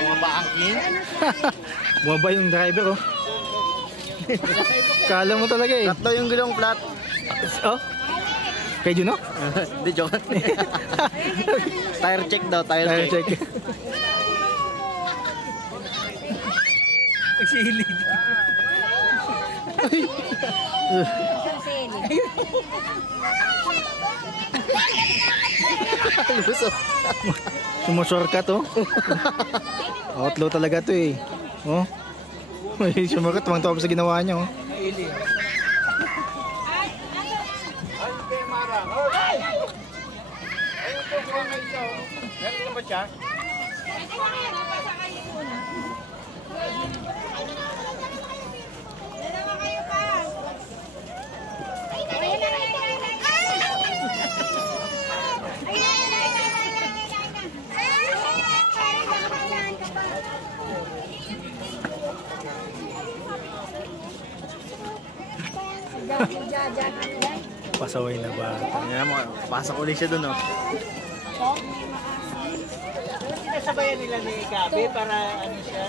Bumaba ang king. Bumaba yung driver, oh. Kala mo talaga eh. Flat daw yung gulong, flat. Oh? Kay Juno? Hindi, joke. Tire check daw, tire check. Silid. Sumushortcut, oh. Outlaw talaga to eh. Oh. May sumushortcut, tumang-tawa sa ginawa niya, oh. Meron ba siya? Pasaway na bata. Ayan mo, pasok ulit siya dun, oh. Sinasabayan nila ni Gabi para ano siya.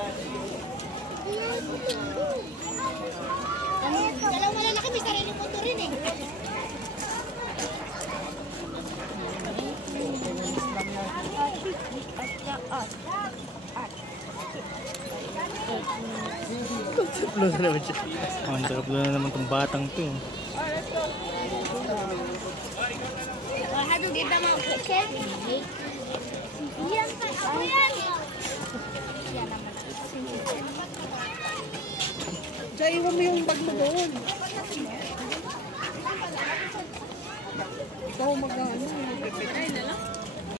Dalawa na kami, sarili mo to rin eh. Ano na naman siya? Ang sarap na naman tong batang to. Hadog kita mga kutset. Yan, ako yan. Yan naman. Siya, iwan mo yung bag mo doon. Ikaw mag-ano.